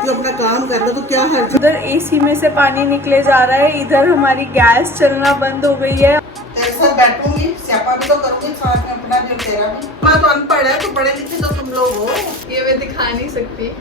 कहती हूँ अपना काम कर लो तो क्या हर्ज। उधर एसी में से पानी निकले जा रहा है, इधर हमारी गैस चलना बंद हो गई है। तेरे साथ बैठूंगी, स्यापा भी तो करूंगी साथ में अपना भी और तेरा भी। मैं तो अनपढ़ है, तो पढ़े लिखे तो तुम लोग हो। ये मैं दिखा नहीं सकती।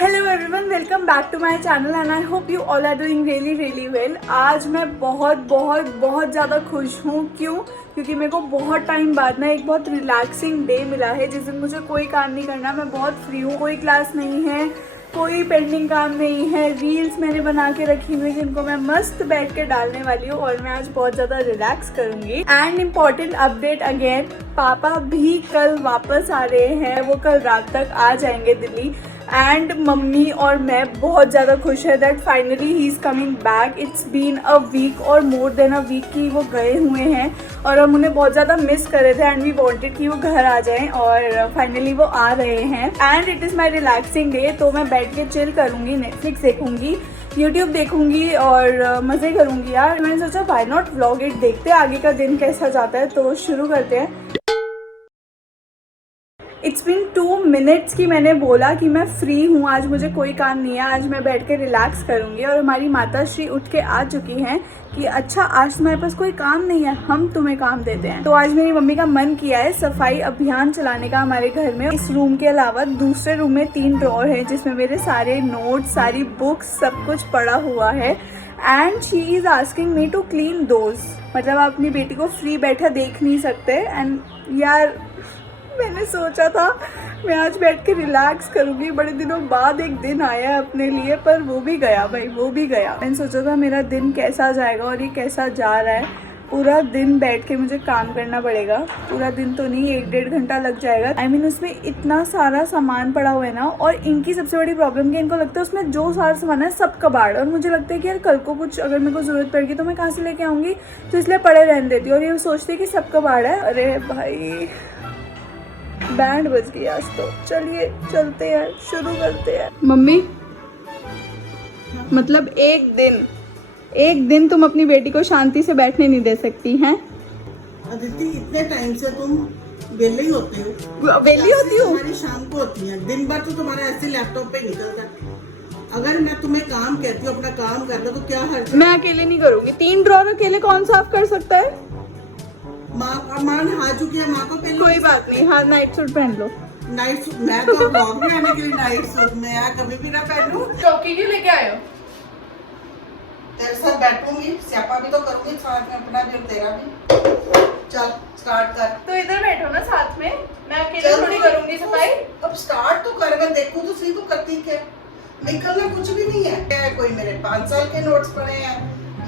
Hello everyone, welcome back to my channel and I hope you all are doing really well. आज मैं बहुत ज़्यादा खुश हूँ। क्यों? क्योंकि मेरे को बहुत टाइम बाद ना एक बहुत रिलैक्सिंग डे मिला है, जिस दिन मुझे कोई काम नहीं करना। मैं बहुत फ्री हूँ, कोई क्लास नहीं है, कोई पेंडिंग काम नहीं है। रील्स मैंने बना के रखी हुई जिनको मैं मस्त बैठ के डालने वाली हूँ और मैं आज बहुत ज़्यादा रिलैक्स करूँगी। एंड इम्पॉर्टेंट अपडेट अगेन, पापा भी कल वापस आ रहे हैं। वो कल रात तक आ जाएंगे दिल्ली। एंड मम्मी और मैं बहुत ज़्यादा खुश है that finally he is coming back. It's been a week or more then a week की वो गए हुए हैं और हम उन्हें बहुत ज़्यादा मिस कर रहे थे एंड वी वांटेड कि वो घर आ जाएं और फाइनली वो आ रहे हैं। And it is my relaxing day, तो मैं बैठ के चिल करूँगी, नेटफ्लिक्स देखूँगी, यूट्यूब देखूँगी और मज़े करूँगी यार। मैंने सोचा व्हाई नॉट व्लॉग इट, देखते हैं आगे का दिन कैसा जाता है। तो शुरू करते हैं। इट्स बिन 2 मिनट्स की मैंने बोला कि मैं फ्री हूँ, आज मुझे कोई काम नहीं है, आज मैं बैठ के रिलैक्स करूँगी। और हमारी माता श्री उठ के आ चुकी हैं कि अच्छा आज तुम्हारे पास कोई काम नहीं है, हम तुम्हें काम देते हैं। तो आज मेरी मम्मी का मन किया है सफाई अभियान चलाने का हमारे घर में। इस रूम के अलावा दूसरे रूम में 3 ड्रॉर हैं जिसमें मेरे सारे नोट्स, सारी बुक्स, सब कुछ पड़ा हुआ है। And she is asking me to clean those. मतलब आप अपनी बेटी को फ्री बैठा देख नहीं सकते। एंड यार मैंने सोचा था मैं आज बैठ के रिलैक्स करूँगी, बड़े दिनों बाद एक दिन आया है अपने लिए, पर वो भी गया भाई, वो भी गया। मैंने सोचा था मेरा दिन कैसा जाएगा और ये कैसा जा रहा है। पूरा दिन बैठ के मुझे काम करना पड़ेगा, पूरा दिन तो नहीं, 1-1.5 घंटा लग जाएगा। I mean, उसमें इतना सारा सामान पड़ा हुआ है ना। और इनकी सबसे बड़ी प्रॉब्लम कि इनको लगता है उसमें जो सारा सामान है सब कबाड़। और मुझे लगता है कि यार कल को कुछ अगर मेरे को ज़रूरत पड़ेगी तो मैं कहाँ से लेके आऊँगी, तो इसलिए पड़े रहने देती हूँ। और ये सोचती है कि सब कबाड़ है। अरे भाई बैंड बज गई आज तो। चलिए चलते हैं, शुरू करते हैं। मम्मी, मतलब एक दिन तुम अपनी बेटी को शांति से बैठने नहीं दे सकती हैं? अदिति, इतने टाइम से तुम वेले ही होते हो। वेली होती हूँ? हमारी शाम को होती है, दिन भर तो तुम्हारा ऐसे लैपटॉप पे निकलता है। अगर मैं तुम्हें काम कहती हूँ अपना काम कर लो तो क्या हर्ज। मैं अकेले नहीं करूँगी, 3 ड्रॉर अकेले कौन साफ कर सकता है? माँ नहा चुकी है, माँ को पहले। कोई बात नहीं, हाँ नाइट सूट पहन लो। Night suit? मैं तो ब्लॉग में आने के लिए नाइट सूट में यार कभी भी ना पहनूं। चौकी क्यों लेके आए हो? तेरे साथ बैठूंगी, स्यापा भी तो करूंगी साथ में अपना भी और तेरा भी। चल स्टार्ट कर। तो इधर बैठो ना साथ में, मैं अकेले थोड़ी करूंगी सफाई। अब स्टार्ट तो कर, मैं देखूं तो सही, तू करती क्या? निकलना कुछ भी नहीं है। क्या है, कोई मेरे 5 साल के नोट्स पड़े हैं,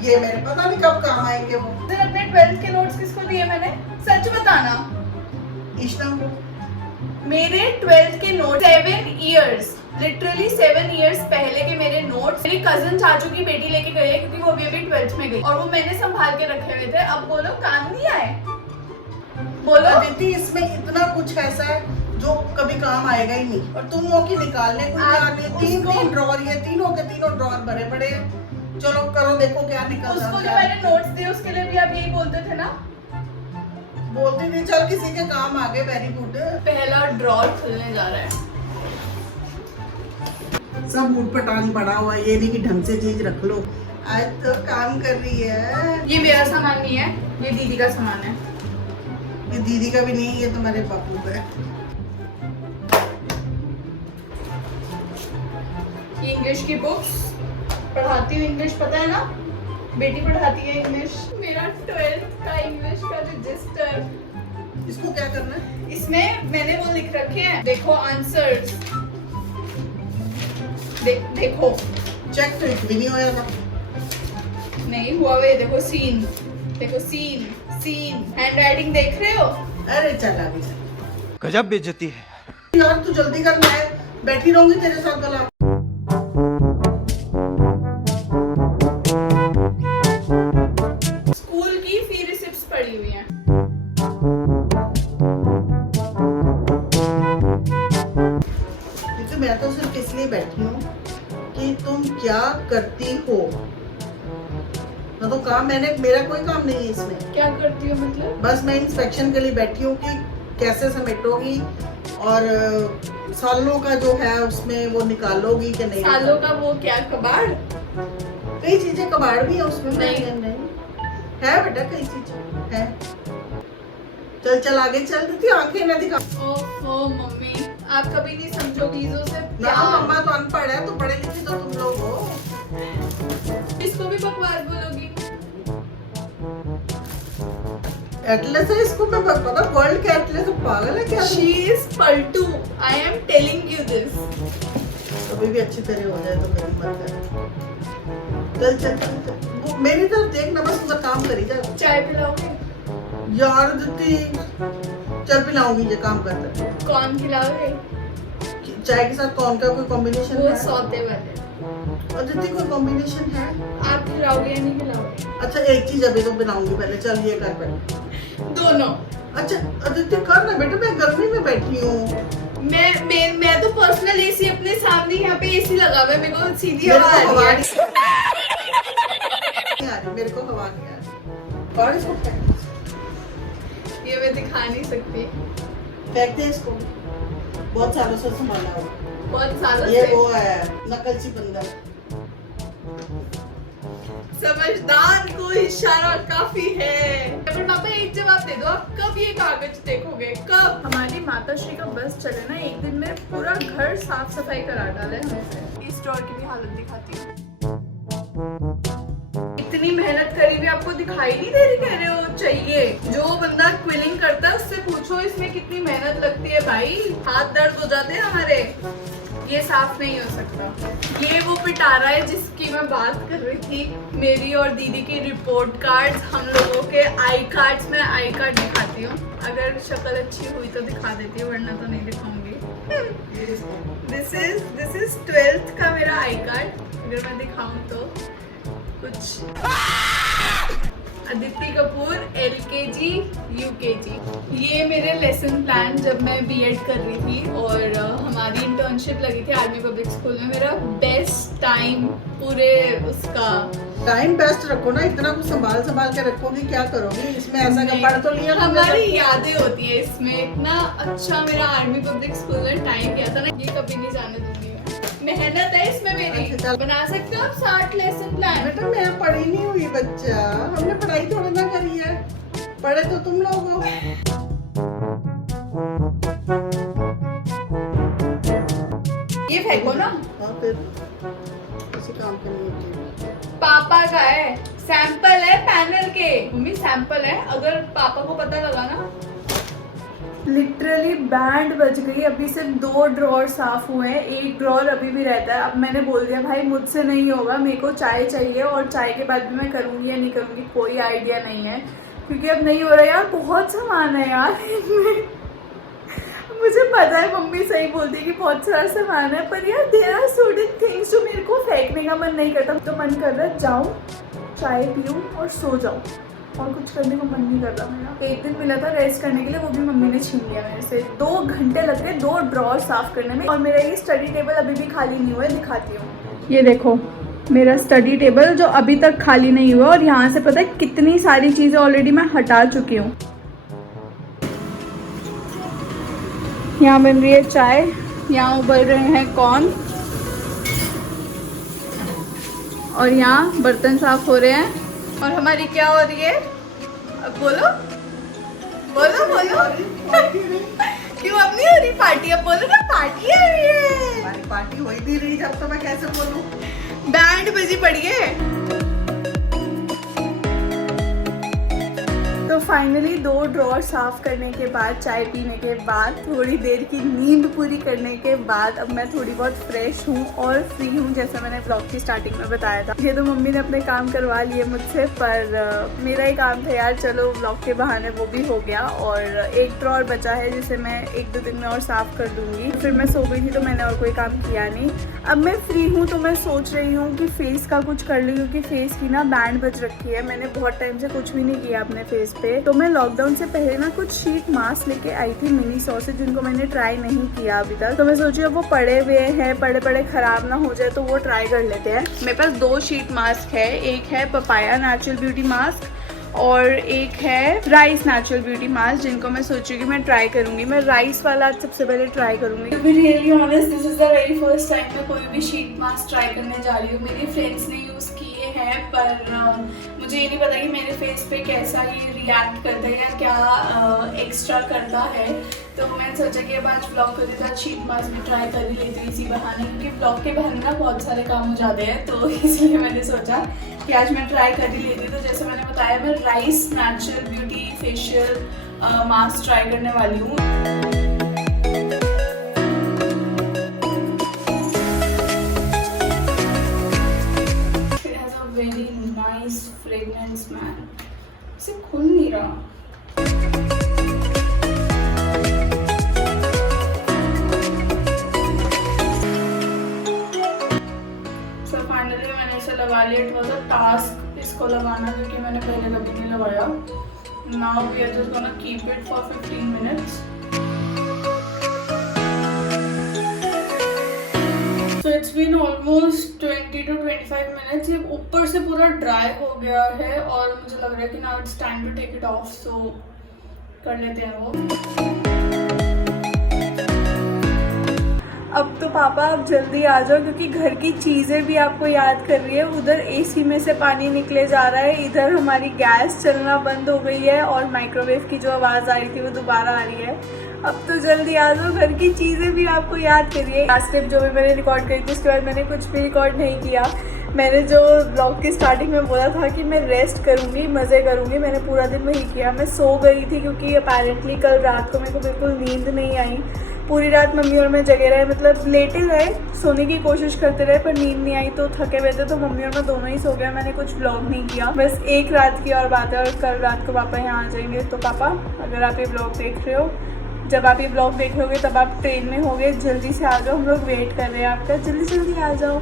ये मेरे पता नहीं कब काम आएंगे वो। अपने 12th के नोट्स किसको दिए मैंने? सच बताना। इश्ना मेरे 12th के नोट 7 इयर्स, लिटरली 7 इयर्स पहले के मेरे नोट्स मेरी कजन चाचू की बेटी लेके गई है, क्योंकि वो अभी 12th में गई और वो मैंने संभाल के रखे हुए थे। अब बोलो काम नहीं आए? बोलो दीदी, इसमें इतना कुछ ऐसा है जो कभी काम आएगा ही नहीं और तुम वो की निकालने को तैयार नहीं। 3 ड्रॉर, ये तीनों के तीनों ड्रॉर भरे पड़े हैं। चलो करो, देखो क्या निकलता है। उसको जो मैंने नोट्स दिए उसके लिए भी आप यही बोलते थे ना? बोलती नहीं, चल किसी के काम आ गए, वेरी गुड। पहला ड्रॉर खुलने जा रहा है। सब उठपटांग पड़ा हुआ है, ये नहीं कि ढंग से चीज रख लो। आज तो काम कर रही है। ये मेरा सामान नहीं है, ये दीदी का सामान है। ये दीदी का भी नहीं, ये तुम्हारे पापू का है। ये इंग्लिश की बुक्स, पढ़ाती हूँ इंग्लिश, पता है ना, बेटी पढ़ाती है इंग्लिश। मेरा 12th का इंग्लिश का रजिस्टर। इसको क्या करना है? इसमें मैंने वो लिख रखे हैं, देखो आंसर्स, देखो। चेक तो एक भी नहीं होया था। नहीं हुआ वे, देखो सीन, देखो सीन, हैंड राइटिंग देख रहे हो? अरे चल अभी चल। गजब बेइज्जती है यार, तू जल्दी कर, मैं बैठी रहूंगी तेरे साथ भला। स्कूल की फी रिसिप्ट्स पड़ी हुई हैं। करती हो ना, तो काम मेरा कोई काम नहीं है इसमें। क्या करती हो मतलब? बस मैं इंस्पेक्शन के लिए बैठी हूँ कि कैसे समेटोगी और सालों का जो है उसमें वो निकालोगी कि नहीं। सालों का वो क्या कबाड़? कई चीजें कबाड़ भी है उसमें। नहीं है बेटा, कई चीजें है। चल चल आगे चल, देती आंखें ना दिखा। ओहो मम्मी, आप कभी नहीं समझोगी चीजों से ना प्यार। मम्मा तो अनपढ़ है, तो पढ़े लिखे तो तुम लोग हो। इसको भी बकवास बोलोगी? एटलस है इसको, मैं पता वर्ल्ड का एटलस है, पागल है क्या? She is Paltu. I am telling you this. अभी भी अच्छी तरह हो जाए तो मेरी मत है। चल चल चल चल, वो मेरी तरफ देख ना, बस उधर काम करी जा। चाय पिलाओगे? यार दीदी, चल पिलाऊंगी, ये काम करता है। कौन खिलाओगे? चाय के साथ कौन का कोई कॉम्बिनेशन वो है? सौते वाले। और दीदी कोई कॉम्बिनेशन है? आप खिलाओगे या नहीं खिलाओगे? अच्छा एक चीज अभी तो बनाऊंगी पहले, चल ये कर पहले। दोनों। अच्छा अदिति कर ना बेटा, मैं गर्मी में बैठी हूँ। मैं तो पर्सनल एसी अपने सामने यहाँ पे एसी लगा हुआ है, मेरे को सीधी मेरे हवा को आ हवा रही है। नहीं आ रही, मेरे को हवा नहीं आ रही। और इसको फेंक ये मैं दिखा नहीं सकती। दे इसको, बहुत सालों से संभाला हुआ। बहुत सालों ये से। वो है नकलची बंदर। समझदार को इशारा काफी है। पर पापा एक जवाब दे दो, आप कब ये कागज देखोगे? कब? हमारी माता श्री का बस चले ना, एक दिन में पूरा घर साफ सफाई करा डाला है हमसे। इस ड्रॉर की भी हालत दिखाती हूँ। इतनी मेहनत करी भी आपको दिखाई नहीं दे रही? कह रहे हो चाहिए। जो बंदा क्विलिंग करता है उससे पूछो इसमें कितनी मेहनत लगती है भाई, हाथ दर्द हो जाते हैं हमारे। ये साफ नहीं हो सकता। ये वो पिटारा है जिसकी मैं बात कर रही थी। मेरी और दीदी की रिपोर्ट कार्ड्स, हम लोगों के आई कार्ड्स। मैं आई कार्ड दिखाती हूँ, अगर शक्ल अच्छी हुई तो दिखा देती हूँ, वरना तो नहीं दिखाऊंगी। दिस इज 12th का मेरा आई कार्ड। अगर मैं दिखाऊं तो कुछ अदिति कपूर LKG UKG। ये मेरे लेसन प्लान जब मैं बीएड कर रही थी और हमारी इंटर्नशिप लगी थी आर्मी पब्लिक स्कूल में। मेरा बेस्ट टाइम पूरे उसका। टाइम बेस्ट रखो ना, इतना कुछ संभाल के रखोगी, क्या करोगी इसमें? ऐसा का पढ़ तो लिया हमारी यादें होती है इसमें। इतना अच्छा मेरा आर्मी पब्लिक स्कूल में टाइम गया था ना, ये कभी नहीं जाने दूंगी मैं। मेहनत है इसमें मेरी। अच्छा, बना सकते हो आप 60 लेसन प्लान? बेटा मैं पढ़ी नहीं हुई बच्चा, हमने पढ़ाई थोड़ी ना करी है, पढ़े तो तुम लोग हो। ये फेंको ना। हाँ फिर किसी काम के नहीं होती। पापा का है, सैंपल है पैनल के। मम्मी सैंपल है, अगर पापा को पता लगा ना। लिटरली बैंड बज गई। अभी सिर्फ 2 ड्रॉर साफ हुए हैं, एक ड्रॉर अभी भी रहता है। अब मैंने बोल दिया भाई मुझसे नहीं होगा, मेरे को चाय चाहिए, और चाय के बाद भी मैं करूँगी या नहीं करूँगी कोई आइडिया नहीं है, क्योंकि अब नहीं हो रहा यार। बहुत सामान है यार इनमें। मुझे पता है मम्मी सही बोलती है कि बहुत सारा सामान है, पर यार देयर आर सर्टेन थिंग्स जो मेरे को फेंकने का मन नहीं करता। तो मन कर रहा है जाऊँ, चाय पीऊँ और सो जाऊँ, और कुछ करने को मन नहीं कर रहा मेरा। एक दिन मिला था रेस्ट करने के लिए, वो भी मम्मी ने छीन लिया मेरे से। 2 घंटे लग गए 2 ड्रॉर साफ करने में। और मेरा ये स्टडी टेबल अभी भी खाली नहीं हुआ है, दिखाती हूँ। ये देखो मेरा स्टडी टेबल जो अभी तक खाली नहीं हुआ, और यहाँ से पता है कितनी सारी चीज़ें ऑलरेडी मैं हटा चुकी हूँ। यहाँ बन रही है चाय, यहाँ उबल रहे हैं कॉर्न, और यहाँ बर्तन साफ हो रहे हैं। और हमारी क्या हो रही है? अब बोलो बोलो बोलो। क्यों अब नहीं हो रही पार्टी? अब बोलो ना, पार्टी है ये। हमारी पार्टी हो ही नहीं रही जब, तो मैं कैसे बोलूं? बैंड बजी पड़ी है। तो फाइनली 2 ड्रॉर साफ करने के बाद, चाय पीने के बाद, थोड़ी देर की नींद पूरी करने के बाद अब मैं थोड़ी बहुत फ्रेश हूँ और फ्री हूँ, जैसा मैंने ब्लॉग की स्टार्टिंग में बताया था। ये तो मम्मी ने अपने काम करवा लिए मुझसे, पर मेरा ही काम था यार, चलो ब्लॉग के बहाने वो भी हो गया। और एक ड्रॉर बचा है जिसे मैं 1-2 दिन में और साफ कर दूँगी। फिर मैं सो गई थी तो मैंने और कोई काम किया नहीं। अब मैं फ्री हूँ तो मैं सोच रही हूँ कि फेस का कुछ कर लूँ, क्योंकि फेस की ना बैंड बज रखी है। मैंने बहुत टाइम से कुछ भी नहीं किया अपने फेस पे। तो मैं लॉकडाउन से पहले ना कुछ शीट मास्क लेके आई थी मिनीसो से, जिनको मैंने ट्राई नहीं किया अभी तक। तो मैं सोची अब वो पड़े हुए हैं, पड़े खराब ना हो जाए, तो वो ट्राई कर लेते हैं। मेरे पास 2 शीट मास्क है, एक है पपाया नेचुरल ब्यूटी मास्क और एक है राइस नेचुरल ब्यूटी मास्क, जिनको मैं सोची कि मैं ट्राई करूंगी। मैं राइस वाला आज सबसे पहले ट्राई करूंगी। To be really honest, this is the very first time मैं कोई भी शीट मास्क ट्राई करने जा रही हूँ। मेरी फ्रेंड्स ने यूज़ किए हैं, पर मुझे ये नहीं पता कि मेरे फेस पे कैसा ये रिएक्ट करता है या क्या एक्स्ट्रा करता है। तो मैंने सोचा कि अब आज ब्लॉग करते थे, शीट मास्क भी ट्राई कर ही लेती हूँ इसी बहाने, क्योंकि ब्लॉग के बहाने ना बहुत सारे काम हो जाते हैं। तो इसलिए मैंने सोचा कि आज मैं ट्राई कर ही लेती हूँ। तो जैसे मैंने बताया, मैं rice natural beauty facial mask try करने वाली हूँ। It has a very nice fragrance, man. इसे खुल नहीं रहा। लगा लिया। इट वाज अ टास्क इसको लगाना, क्योंकि मैंने पहले कभी नहीं लगाया। Now we are just gonna keep it for 15 minutes. So it's been almost 20 to 25 minutes. ये ऊपर से पूरा ड्राई हो गया है और मुझे लग रहा है कि now it's time to take it off. So कर लेते हैं वो। अब तो पापा आप जल्दी आ जाओ, क्योंकि घर की चीज़ें भी आपको याद कर रही है। उधर एसी में से पानी निकले जा रहा है, इधर हमारी गैस चलना बंद हो गई है और माइक्रोवेव की जो आवाज़ आ रही थी वो दोबारा आ रही है। अब तो जल्दी आ जाओ, घर की चीज़ें भी आपको याद कर रही है। लास्ट स्टेप जो भी मैंने रिकॉर्ड करी थी, उसके बाद मैंने कुछ भी रिकॉर्ड नहीं किया। मैंने जो ब्लॉग की स्टार्टिंग में बोला था कि मैं रेस्ट करूँगी, मज़े करूँगी, मैंने पूरा दिन वही किया। मैं सो गई थी, क्योंकि अपेरेंटली कल रात को मेरे को बिल्कुल नींद नहीं आई। पूरी रात मम्मी और मैं जगे रहे, मतलब लेटे रहे, सोने की कोशिश करते रहे, पर नींद नहीं आई। तो थके हुए थे, तो मम्मी और मैं दोनों ही सो गए। मैंने कुछ व्लॉग नहीं किया, बस एक रात की और बात है। और कल रात को पापा यहाँ आ जाएंगे। तो पापा, अगर आप ये व्लॉग देख रहे हो, जब आप ये व्लॉग देख रहे होगे तब आप ट्रेन में होगे, जल्दी से आ जाओ, हम लोग वेट कर रहे हैं आपका, जल्दी आ जाओ।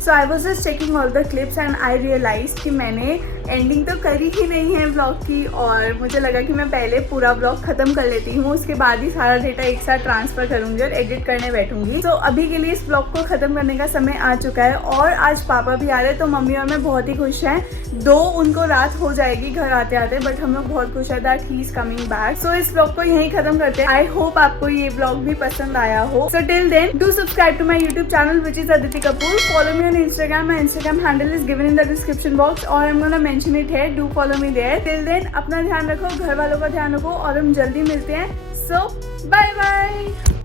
So I was just checking all the clips and I realize कि मैंने एंडिंग तो करी ही नहीं है ब्लॉग की, और मुझे लगा कि मैं पहले पूरा ब्लॉग ख़त्म कर लेती हूँ, उसके बाद ही सारा डेटा एक साथ ट्रांसफ़र करूँगी और एडिट करने बैठूँगी। तो अभी के लिए इस ब्लॉग को ख़त्म करने का समय आ चुका है और आज पापा भी आ रहे हैं, तो मम्मी और मैं बहुत ही खुश हैं। 2 उनको रात हो जाएगी घर आते आते, बट हम लोग बहुत खुश है that he is coming back. So इस ब्लॉग को यहीं ख़त्म करते हैं। आई होप आपको ये ब्लॉग भी पसंद आया हो। So till then do subscribe to my YouTube channel which is Aditi Kapoor. Follow me on Instagram. My Instagram handle is given in the description box और I'm gonna mention it here. Do follow me there. Till then, अपना ध्यान रखो, घर वालों का ध्यान रखो और हम जल्दी मिलते हैं. So, bye bye.